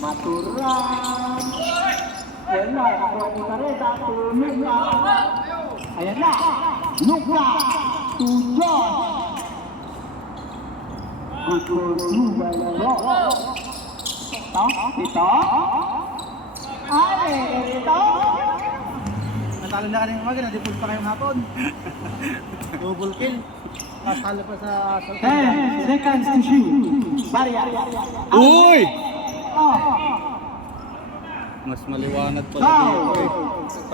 Maturan. Wala. Bareta to Luka. Ayan na. Luka to Josh. Good for Luka. Ito. Ay, ito. Natalo na kanina umaga, na-default pa kayong hapon. Double kill. Tapos talo pa sa... 10 seconds to shoot. Barya. Uy! Oh. Mas maliwanag pala dito eh.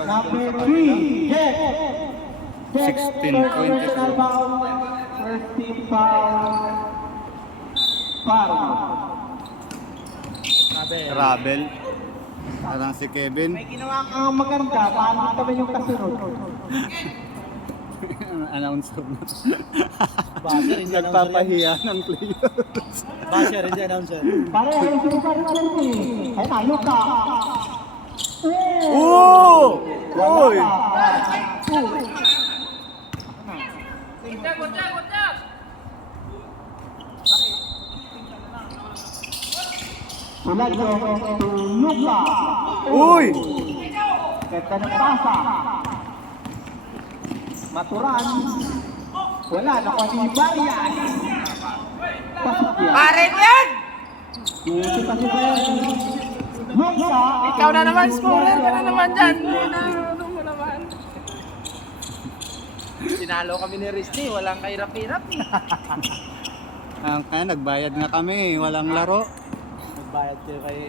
Number 3, Jet. 16 point is personal foul. First team foul. Foul. Rabel. Parang si Kevin. May ginawa kang maganda, paano kami yung kasunod? Announcer na. Basher, hindi announcer yan. Nagpapahiya ng players. Basher, hindi announcer. Pare, yung super rin eh. Ay na, Luka. Oo! Uy! Sulat yung Luka. Uy! Kaya ng pasa. Maturan. Wala, nakuha ni Baryan. Pasok yan. Pare mo yan! Ito kasi ba yan? Luka. Ikaw na naman, scorer ka na naman dyan. Ano mo naman? Sinalo kami ni Rizky, walang kahirap-hirap. Nagbayad nga kami, walang laro. Nagbayad kayo kay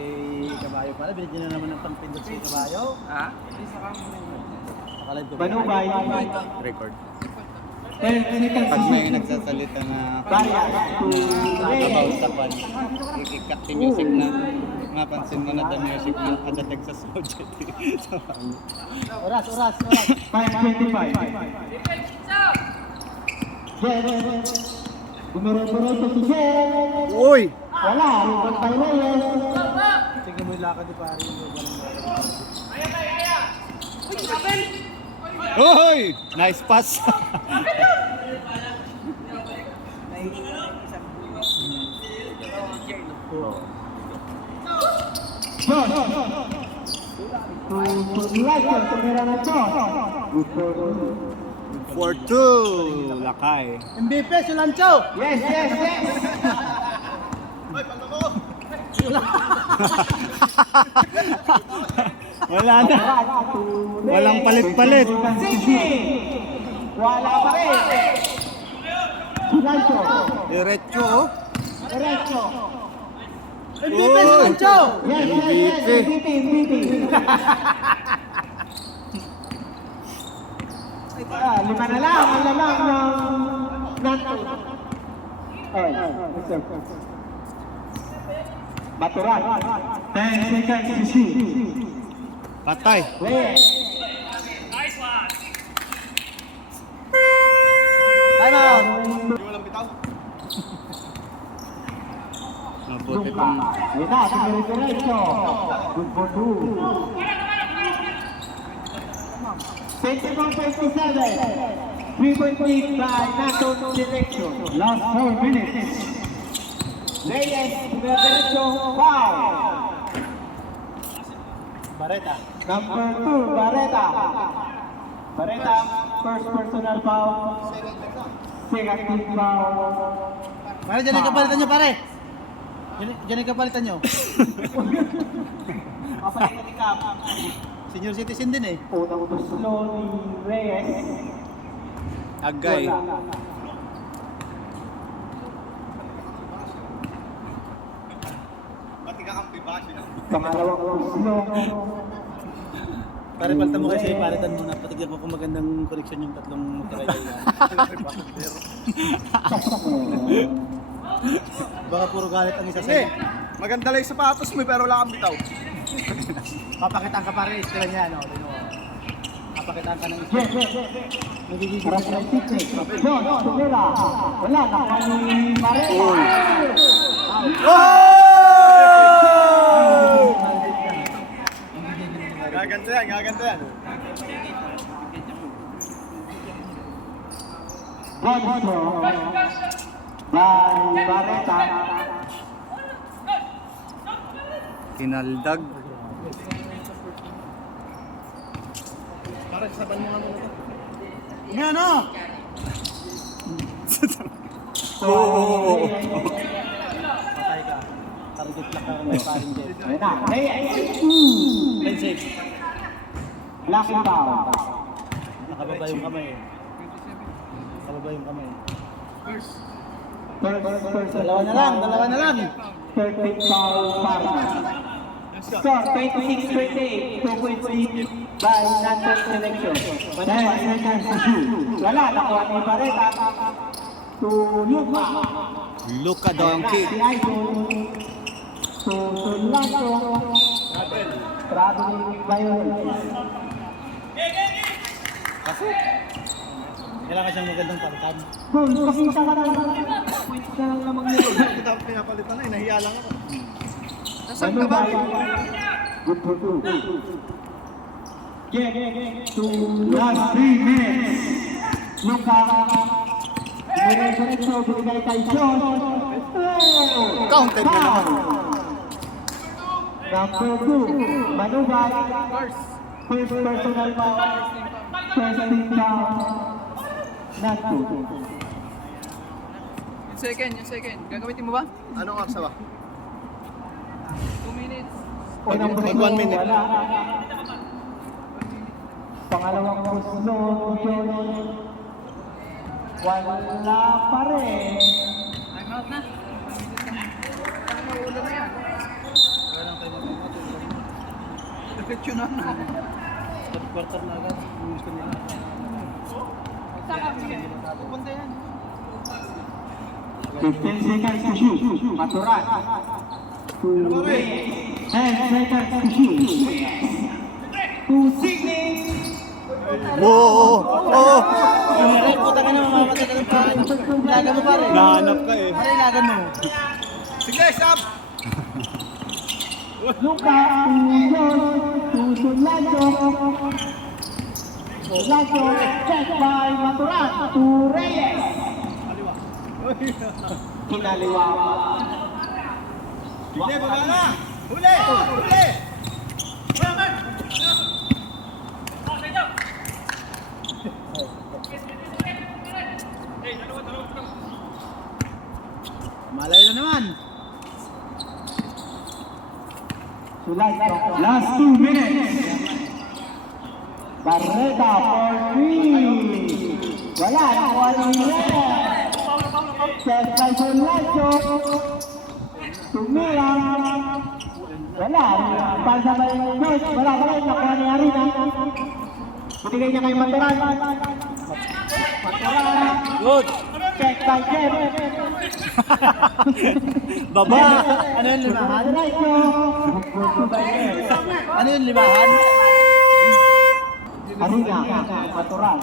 Kabayo pala. Binigyan na naman ng pangpindot si Kabayo. Ha? Nakalive ko ba? Banubay. Record. 10 seconds. Pag may nagsasalita na Baryan. about sa pan, ikat si music na mapansin mo na the music na kadatag sa subject. So, Oras. 5:25. Jet. Gumuro-guro si Jet. Uy! Wala, Ruben Paredes. Tingnan mo yung lakad ni pare. Uy! Nice pass! Josh. Like tumira na Josh. Good for 4-2! Lakay. MVP, si Lancho! Yes. Wala na. Walang palit-palit. Wala pa rin. Lancho. Diretso oh. Diretso. MVP, si Lancho! Yes. MVP. Lima na lang. Ang lamang ng Nanto. Ay, Maturan. 10 seconds to shoot. Patay. Wait. Time out! Mabuti Luka. pang Ayun na, diretso. Good for 2. 24-27. 3-point lead by Nato Selection. Last 4 minutes. Reyes, diretso, foul. Bareta. Number 2, Bareta. Bareta, first personal foul. Second team foul. Pare, dyan yung kapalitan nyo, pare! Dyan yung kapalitan nyo. Kapalitan ni Cap. Senior citizen din eh. Unang tuslo ni Reyes. agay. Wala. Pangalawang tuslo. Pare, palta mo kasi palitan muna. Patigyan mo kung magandang connection yung tatlong magkakaibigan. Baka puro galit ang isa sa'yo. Maganda lang yung sapatos mo pero wala kang bitaw. Papakitaan ka pare, istila niya, no? Papakitaan ka ng Yes. Nagigigil Para sa fitness. John, tumira. Wala, nakuha ni Mareta. Gaganda yan. Good throw by Bareta. Tinaldag. Para saban mo nga muna to. Yan o! Oo. Patay ka. Target lock ka may paring din. Ayun na. Hey, Pensik. Lucky foul. Nakababa yung kamay eh. Nakababa yung kamay. First, Dalawa na lang, dalawa na lang. perfect foul para. Score 26-38, 2 points lead by non-point selection. 10 seconds to shoot. Wala, nakuha ni Barreta to Luka. Luka Doncic. Si Idol to Sulaco. Traveling Violence. Kailangan siyang magandang palitan. Goal, pakita ka na. Points na lang namang nilo. Kita ko pinapalitan na, nahiya lang ako. Nasaan ka ba? Manubay. Good for two. Get to last 3 minutes. Luka. Diretso, binigay kay Josh. Counted na naman. Number 2, Manubay. First personal foul. First team foul. Not two. Yung second. Gagamitin mo ba? Anong aksa ba? 2 minutes. Unang Mag gusto, 1 minute. wala. Pangalawang gusto, Josh. Wala pa rin. Time out na. Ano ulo mo yan? Diretso na ano. Third quarter na agad. Yung gusto nila. Pupunta yan. 15 seconds to shoot. Maturan. 10 seconds to shoot. To Sydney. Oo. Oo. Ay, puta ka na, mamamatay ka ng pare. Ilagan mo pare. Nahanap ka eh. Pare, ilagan mo. Sige, stop! Luka. To Sulaco. Sulaco. Check by Maturan. To Reyes. Kinaliwa. Sige, baba na! Huli! Huli! Malay na naman. Sulaco. Last 2 minutes. Barreta for 3. Wala. Nakuha ng Reyes. Check by Sulaco. Tumira. Wala. Pansabay ng Josh. Wala pa rin. Nakuha ni Arina. Binigay niya kay Maturan. Maturan. Good. Check by Jeff. Baba. Ano yung limahan? Diretso. Gusto by Jeff. Ano yung limahan? Arina. Maturan.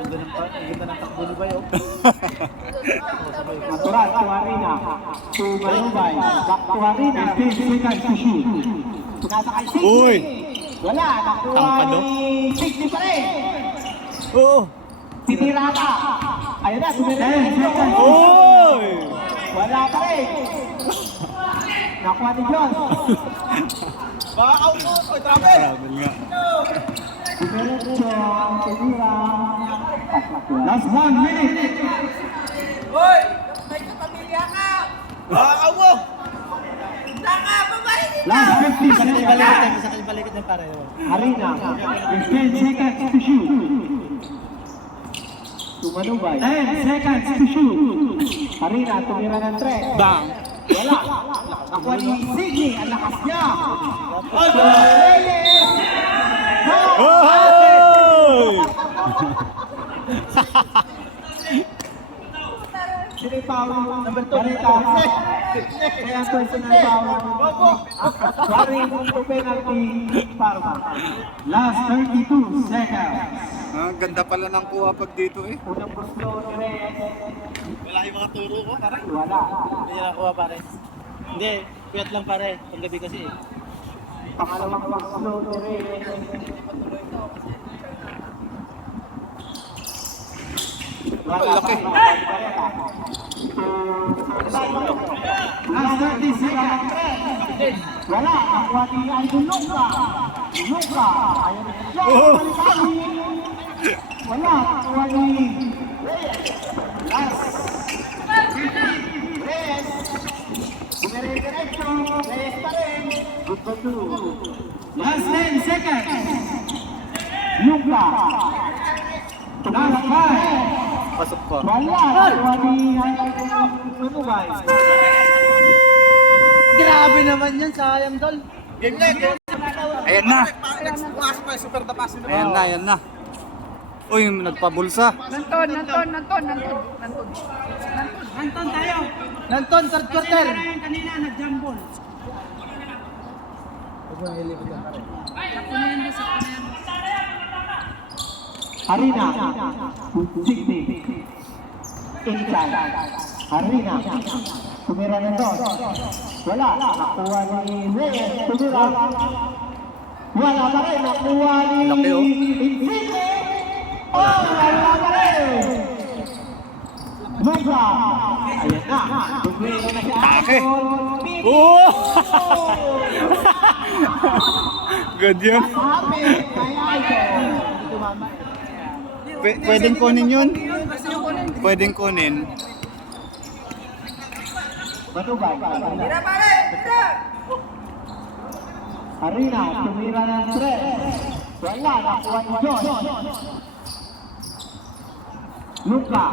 Ang ganda ng takbo ni Bayo. Maturan to Arina. To Manubay. Back to Arina. 15 seconds to shoot. Nasa kay Signy. Uy. Wala. Nakuha Tangkado. ni Signy pa rin. Oo. Tinira ka. Ayun na. Tumira. Uy. Wala pa rin. Nakuha ni John. Baka out mo! Oy, travel! Travel nga. Diretso. Tinira. Last 1 minute. Hoy! May kapamilya ka! Baka out mo! Saka! Babae din! Last 50 seconds. Sa balikat ng pare. Arina. 15 seconds to shoot. To Manubay. 10 seconds to shoot. Arina, tumira ng 3. Bang. Wala. Nakuha ni Signy. Ang lakas niya. Oy! Sino yung foul? Number 2. Barreta. Kaya personal foul. Warning to penalty. Parma. Last 32 seconds. Ah, ganda pala ng kuha pag dito eh. Unang gusto ni Reyes. Wala yung mga turo ko, pare. Wala. Hindi niya nakuha pare. Hindi, piyat lang pare. Paggabi kasi eh. Pangalawang gusto ni Reyes. Laki. Last 30 seconds. Wala, nakuha ni Idol Luka. Luka, ayaw ni John. Wala, nakuha ni Reyes. Reyes. Dire-diretso, Reyes pa rin. Good for two. Last 10 seconds. Luka. Last 5. Pasok pa. Wala, nakuha ni ano ba? Grabe naman yan, sayang tol. Game na, game. Ayan na. Next, bukas pa, super tapas na. Ayan na. Uy, nagpabulsa. Nanton tayo. Nanton, third quarter. Kanina nag-jumble. Harina, 60. Inside. Harina, tumira na doon. Wala, nakuha ni Reyes, tumira. Wala pa rin, nakuha ni Laki, oh. Infinity. Oh, wala pa rin. Luka. Ayan na, tumira na siya. Take. Oh! Good yun. Happy, kaya Idol. Pwedeng kunin yun? Pwedeng kunin. Matubay. Harina, tumira ng 3. Wala, nakuha ni John. Luka.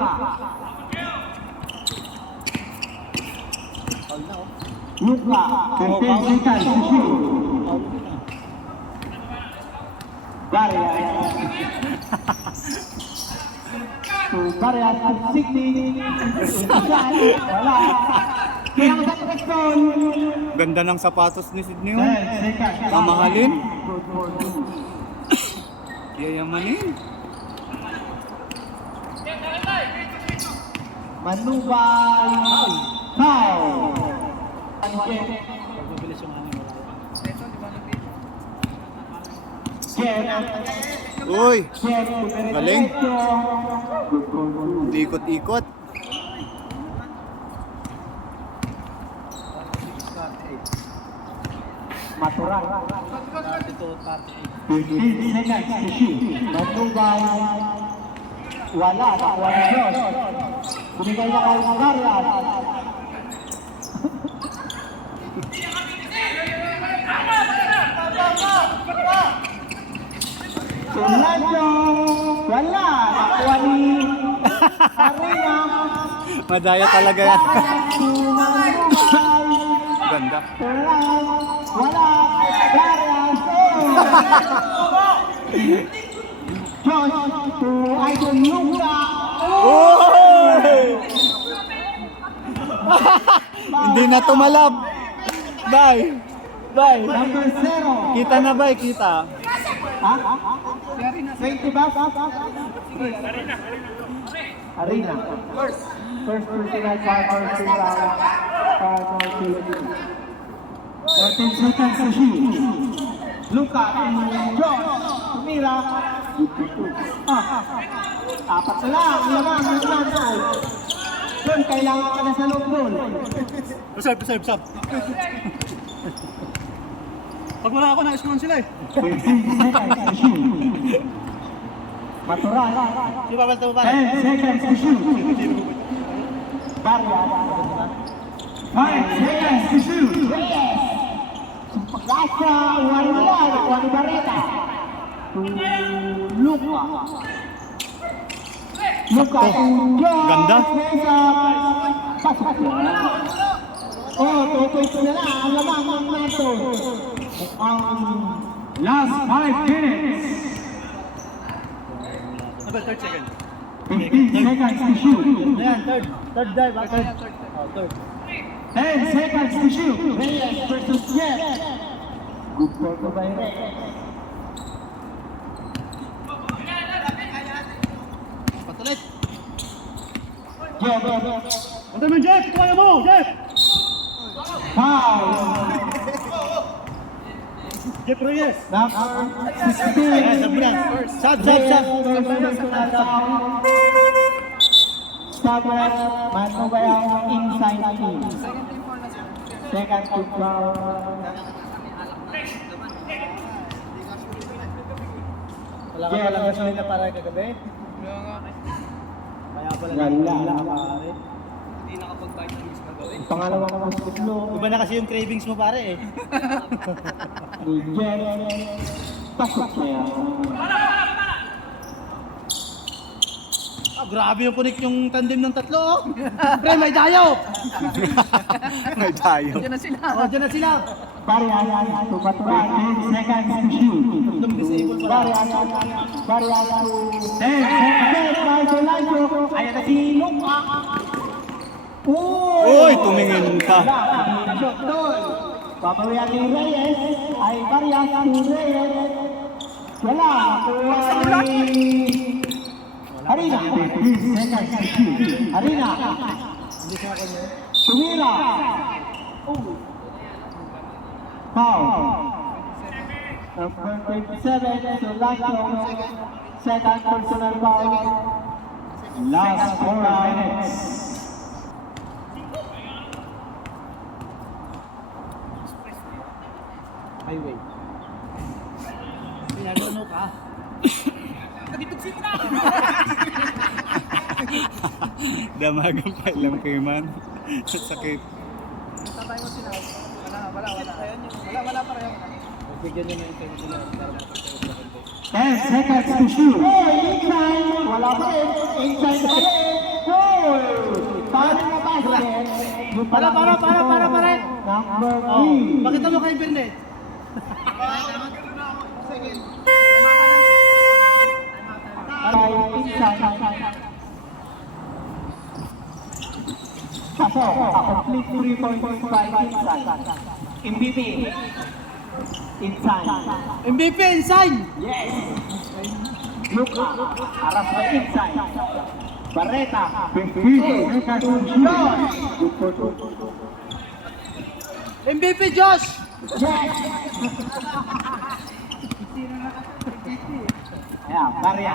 Luka, 15 seconds to shoot. Barrier. Barrier, 60. Wala. Kaya ang satisfaction. Ganda ng sapatos ni Sidney. 10 seconds. Mamahalin. Yayamanin. Manubay. Foul. Uy, galing. Ikot-ikot. Matural. 15 seconds to shoot. Manubay. Wala. Nakuha ni Josh. Bumigay na kay Marian. Sulado. Wala. Nakuha ni Harina. Madaya talaga yan. Manubay. Ganda. Wala. Marian. Josh to Idol Luka. Oh! Hindi na tumalab. Bye. Bye. Number 0. Kita na ba? Kita. Ha? 20 ba? Harina. First personal foul sila. 14 seconds to shoot. Luka and John. Tumira. Apat na lang. Lamang ng Nanton. Doon, kailangan ka na sa loob doon. Serve. Pag wala ako, na-score sila eh. 15 seconds to shoot. Matural. Di ba balta mo ba? 10 seconds to shoot. Barya. 5 seconds to shoot. Pagkasa, wala. Nakuha ni Barreta. To Luka. Luka to John. Ganda. Pasok. Oh, tutuloy ko na lang. Ang lamang ng nato. Ang last 5 minutes. About 30 seconds. 15 seconds to shoot. Ayan, third dive. Third. 10 seconds to shoot. Reyes versus Jeff. Good for the virus. Patulit. Jeff. Ano naman, Jeff? Kaya mo, Jeff! Foul. Jeff Reyes! Number Ayan, 16. sabi na. Sab. Stagger, Mano Bayang inside team. Second to foul. Wala ka palang gasolina para kagabi? Kaya pala Wala. pare. Pangalawang muslo. Iba na kasi yung cravings mo pare eh. Ni Jen. Pasok na yan. Grabe yung connect yung tandem ng tatlo oh. Pre, may dayo! May tayo. Diyan na sila. Oh, dyan na sila. Bariayan to Baturan. 10 seconds to shoot. Disable pala. Bariayan to 10 seconds. Marco Lancho. Ayan na si Luka. Uy, tumingin ka. Shot doon. Papawian ni Reyes. Ay Bariayan to Reyes. Wala. Nakuha ni Harina. 15 seconds to shoot. Harina. Hindi siya kanya. Tumira. Foul. Number 27, Solanco. Second personal foul. Last 4 minutes. Highway. Pinagano ka? Damagang pa lang kayo man. Sakit. Tatay mo sila. Wala pa rin. Bigyan niyo na yung time sila para makapagod na konti. 10 seconds to shoot. Inside. Wala pa rin. Inside pa rin. Goal. Paano na basket? Para. Number Oh, 3. pakita mo kay Bernet. Inside. Pasok. A complete 3.5 inside. MVP. Inside. MVP inside! Yes. Luka. Aras by inside. Barreta. 15 seconds to shoot. MVP Josh! Yes. Ayan, barya.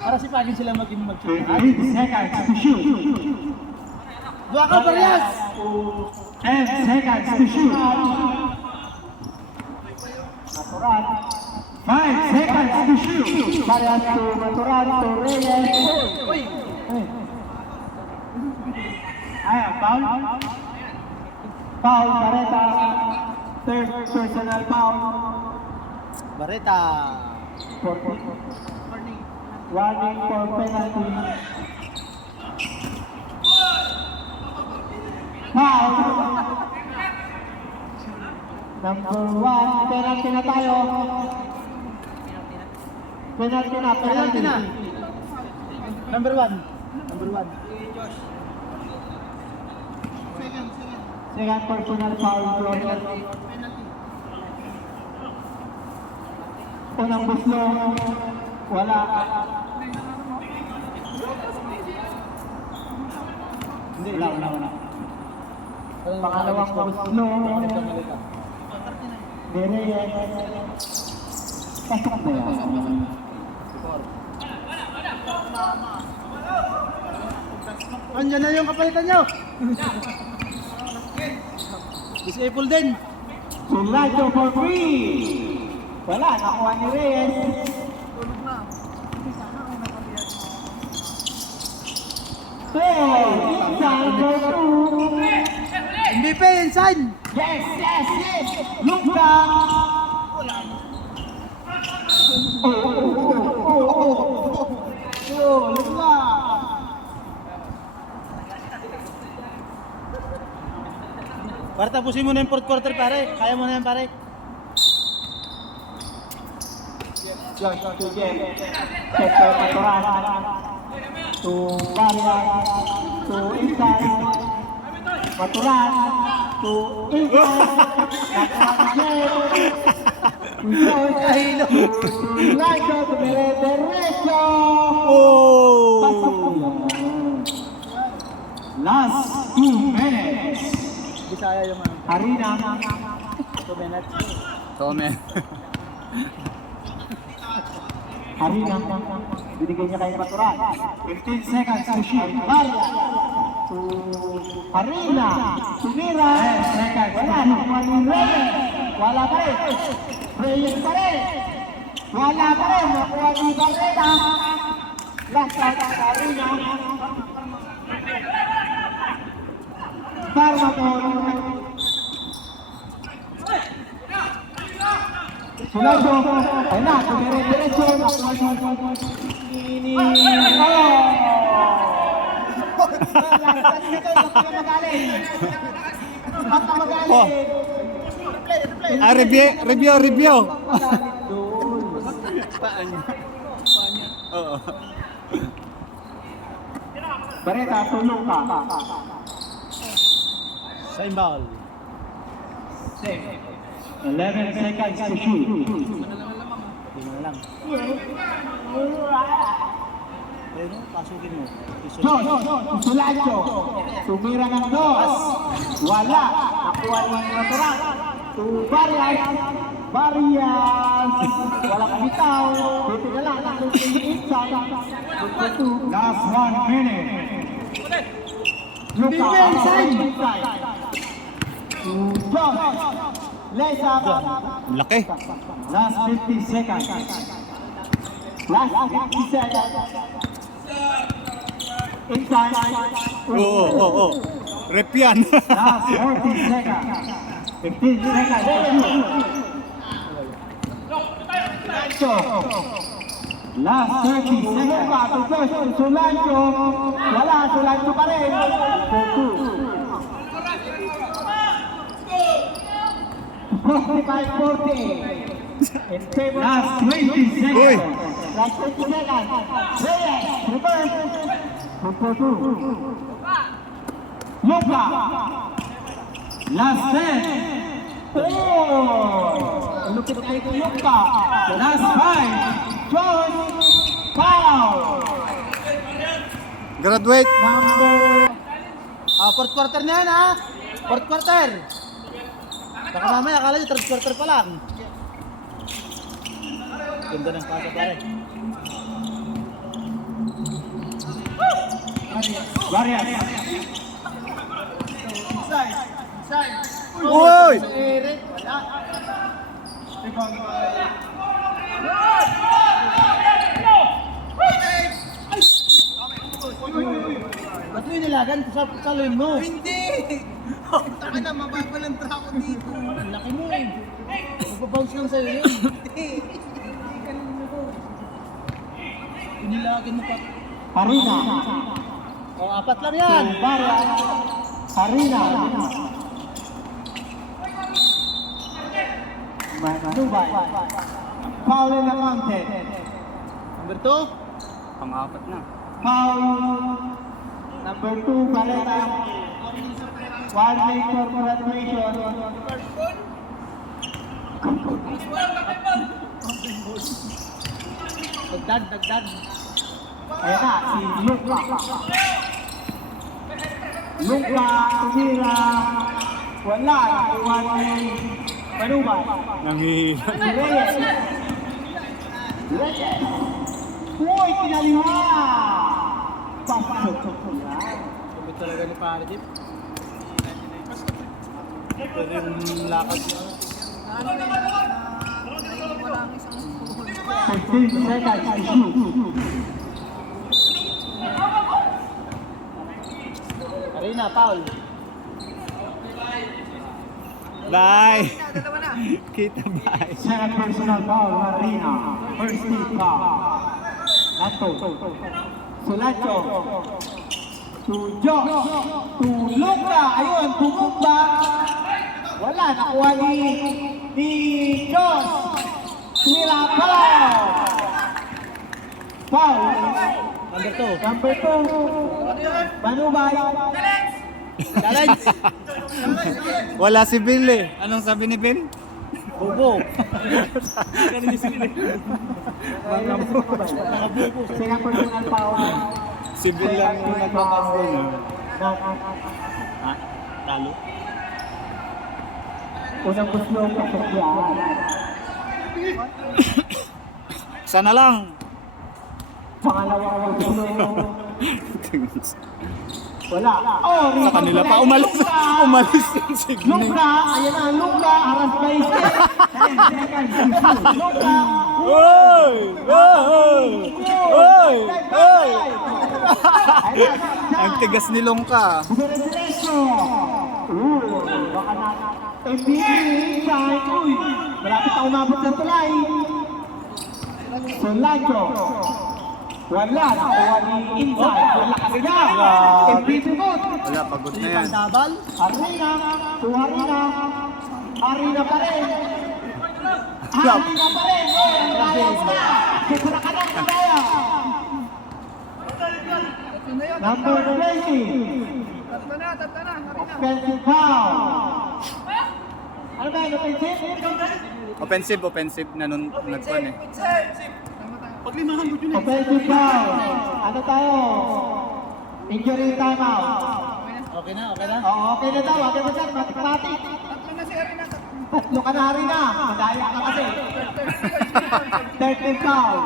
Para si Pagin sila mag-shoot. 15 seconds to shoot. Dua ka Barrias! 10 seconds to shoot. Maturan. 5 seconds to shoot. Barrias to Maturan to Reyes. Uy! Ayan, foul. Foul, Barreta. Third personal foul. Barreta! Warning for penalty. Foul. Number 1, penalty na tayo. Penalty na. Penalty na! Number 1. Second personal foul, Florian. Unang buslo, wala. Hindi, Wala. Pangalawang buslo, Reyes. Pasok na yan. Andiyan na yung kapalitan nyo! Disable din! Solanco for free. Wala, nakuha ni Reyes. Inside for 2. MVP inside! Yes. Luka. Luka. Para tapusin mo na yung fourth quarter pare. Kaya mo na yan pare. Josh to Jen. Check to Maturan. To Barrias. To inside. Maturan. To inside. Kahilo! Blanco to derecho. Oh! Last 2 minutes. Bisaya yung ano. Harina. 2 minutes. Tome. Harina. Binigay niya kay Maturan. 15 seconds to shoot. Barrias. to Harina. Tumira. Wala. Nakuha ni Reyes. Wala pa rin. Reyes pa rin. Wala pa rin. Nakuha ni Barrera. Last out ang Harina. Barbaton. Sulaso. Ayun na. Tumire-diretso. Nakuha ni... Oh. Ah, review. Oo. Barreta, tulong ka. Same ball. 11 seconds to shoot. Hindi mo na lang. Ayun, pasukin mo. Dos, Sulacho. Tumira ng dos. Wala. Nakuha ni Natural. To Barrias. Barrias. Walang bitaw. Buti na lang. Inside. Last 1 minute. Luka. Inside. To Josh. Lesa. Laki. Last 50 seconds. Last 50 seconds. Inside. Oo. Rep yan. Last 14 seconds. 15 seconds. So, last 30 seconds. Sulancho. Wala. Sulancho pa rin. 45-40. In favor. Last 20 seconds. Uy. Last 20 seconds. Reyes. Reverse. 4-2. Luka. Last 10. Oh! Look at the Luka. Last 5. John. Foul. Graduate. Number. Fourth quarter na yan, ha? Fourth quarter. Baka mamaya, akala nyo, third quarter pa lang. Ganda ng pasa, pare. Barrias. Uy! Eric, wala. Ba't mo inilagan? Saluin mo. Hindi! Taka na, mababalang trako dito. Ang laki mo eh. Magbabounce lang sa'yo yun. Inilagan mo pa. Harina. O, apat lang yan. Barrias. Harina. Manubay. Foul in the mountain. Number 2. Pang-apat na. Foul. Number 2, Barreta. 1 late for graduation. Dagdag. Ayan na, si Luka. Luka, tumira. Wala, nakuha ni Manubay. Nanghihila. Si Reyes. Uy, pinaliwa! Pasok. Sabi talaga ni Pare Jeep. Ito yung lakad niya. 15 seconds to shoot. Arena, foul. Bye! Kita bye! Second personal foul, Marina. First team foul. Lato. Sulacho. To Josh. To Luka. Ayun, tumumba. Wala, nakuha ni Josh. Tira foul. Foul. Number 2. Number 2. Manubay. Challenge. Wala si Bill eh. Anong sabi ni Bill? Bobo. Second personal foul. Si Bill lang yung nagbakas doon. Ha? Talo? Unang gusto ang pasokyan. Sana lang! Pangalawang gusto. Wala. Oh, Sa kanila pa, umalis yung signal. Luka, ayan na, Luka, harap by step. 10 seconds to shoot. Luka. Oy! Oy! Oy! Oy! Ang tigas ni Longka. Diretso. Baka na. MVP inside. Uy, malapit na umabot sa tulay. Solancho. Wala, nakuha ni inside. Wala kasi na. MVP mo. Wala, pagod na yan. Tabal. Arena, to Arena. Arena pa rin. Arena pa rin. Ayos na. Kupura ka na, kaya. Number 20. Tatlo na, Arena. Offensive foul. Ano ba yung offensive? Offensive na nun nagpan eh. Paglimahan ko yun eh. Offensive foul. Ano tayo? Injury timeout. Okay na, okay na. Oo, okay na daw. Okay na dyan. Matik-matik. Tatlo na si Arena. Tatlo ka na rin na. Madaya ka kasi. 13 foul.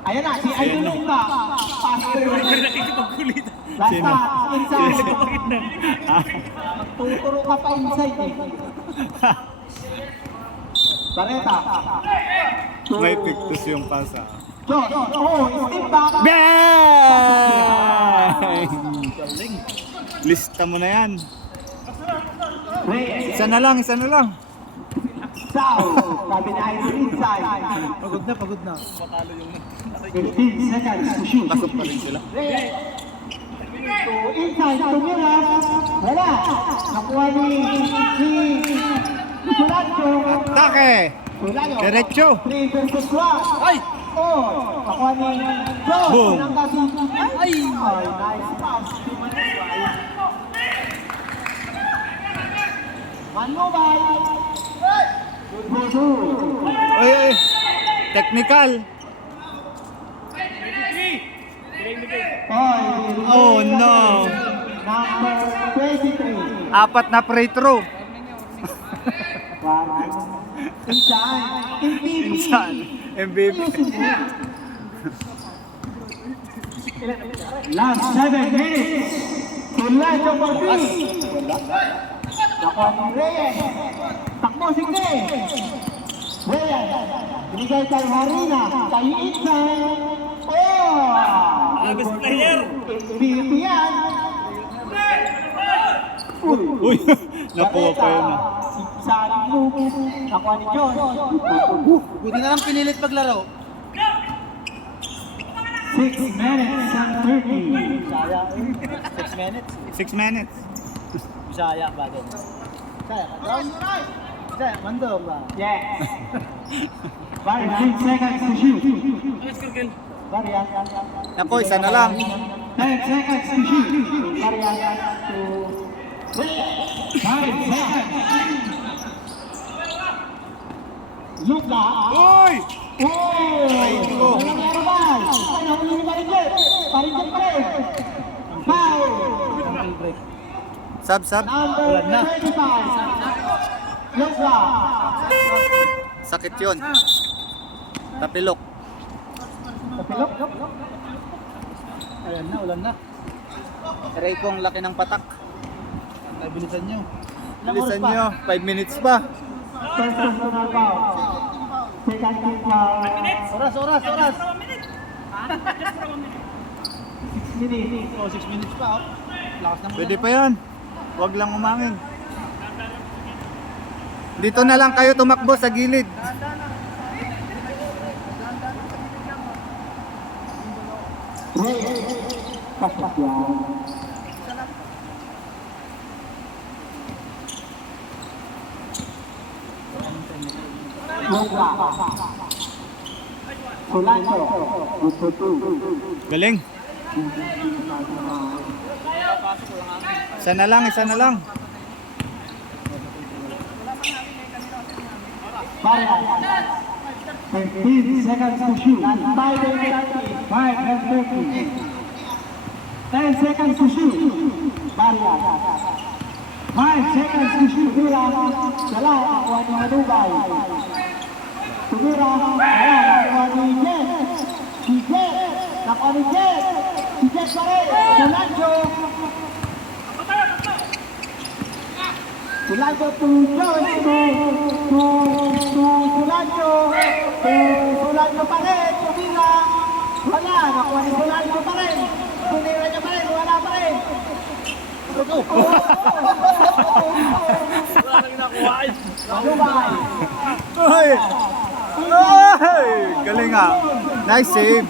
Ayan na, si Idol Luka. Pass to last pass, inside. Magtuturo ka pa inside eh. Bareta. May pictus yung pasa. Josh, oh, step back. Bang! Lista mo na yan. Reyes. Isa na lang, isa na lang. Foul. Sabi na Idol inside. Pagod na. 15 seconds to shoot. Pasok pa rin sila. Reyes. To inside, tumira. Wala. Nakuha ni Sulancho. Atake! Sulancho. Diretso. 3 versus 1. Ay! Oh! Nakuha ni Joe. Boom. Ay! Nice pass. Manubay. Good for two. Oy, oy. Technical. Oh, no. Number 23. Apat na free throw. Inside. MVP. Saan? MVP. Last 7 minutes. Sulancho for 3. Nakuha ni Reyes. Takbo si Gray. Reyes. Binigay kay Harina. Kay inside. Oh! Best player. MVP yan. Uy, nakuha pa yun ah. Si Luke. Nakuha ni John. Buti na lang pinilit maglaro. 6 minutes and 30. Bisaya eh. 6 minutes. 6 minutes. Bisaya ba doon? Bisaya ka doon? Bisaya, mandong ba? Yes. 15 seconds to shoot. Varian. Ako, isa na lang. 10 seconds to shoot. Varian to 5 seconds. Luka. Uy! Oh! ko. Walang meron. Ay, nahuli ni Marinjet. Marinjet pa rin. Foul. Sab, sab. Number 25. Luka. Sakit yun. Tapilok. Kapilok. Ayan na, ulan na. Aray ko, ang laki ng patak. Ay, bilisan nyo. Bilisan nyo, 5 minutes pa. First personal foul. Second team foul. Oras. 6 minutes. Oh, 6 minutes pa. Oh. Lakas naman. Pwede pa yan. Huwag lang umangin. Dito na lang kayo tumakbo sa gilid. Pasok yan. Luka. Sulancho. Galing. Isa na lang, isa na lang. Varian. 15 seconds to shoot. 5 and 30. 10 seconds to shoot. Varian. 5 seconds to shoot. Wala. Nakuha ni Manubay. Tumira. Wala. Nakuha ni Jet. Si Jet. Nakuha ni Jet. Jet pa rin. Solancho. Solancho to Joyce to Solancho. Solancho pa rin. Tumira. Wala. Nakuha ni Solancho pa rin. Tumira niya pa rin. Wala pa rin. Wala nang nakuha eh. Manubay. Ay! Ay! Galing ah. Nice save.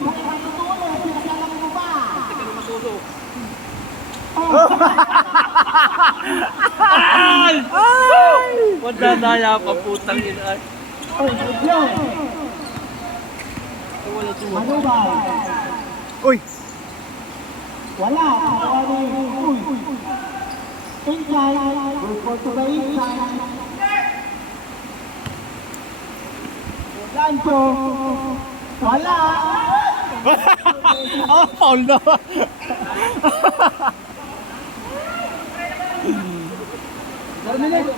Madadaya pa putang ina ay. Manubay. Uy! Wala. Uy. Inside. Good for to the inside. Lancho. Wala. Oh, foul na. Terminate.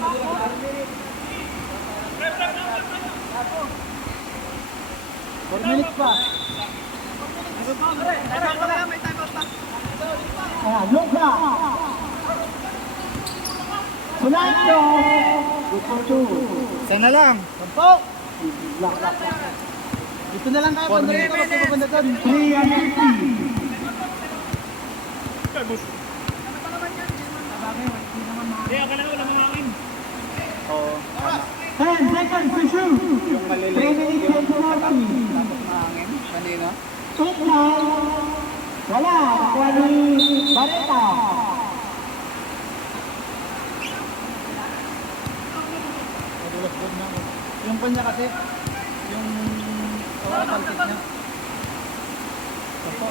Terminate pa. Luka. Solancho. Good for two. Sana lang. Sampo. Dito na lang tayo. Pando dito kasi pupunta doon. 10 seconds to shoot. Yung 3 maliliit, minutes yung and 40. tapos mahangin, kanina. Inside. Wala. Nakuha ni Bareta. Yung kanya kasi, yung talkit niya. Sampo.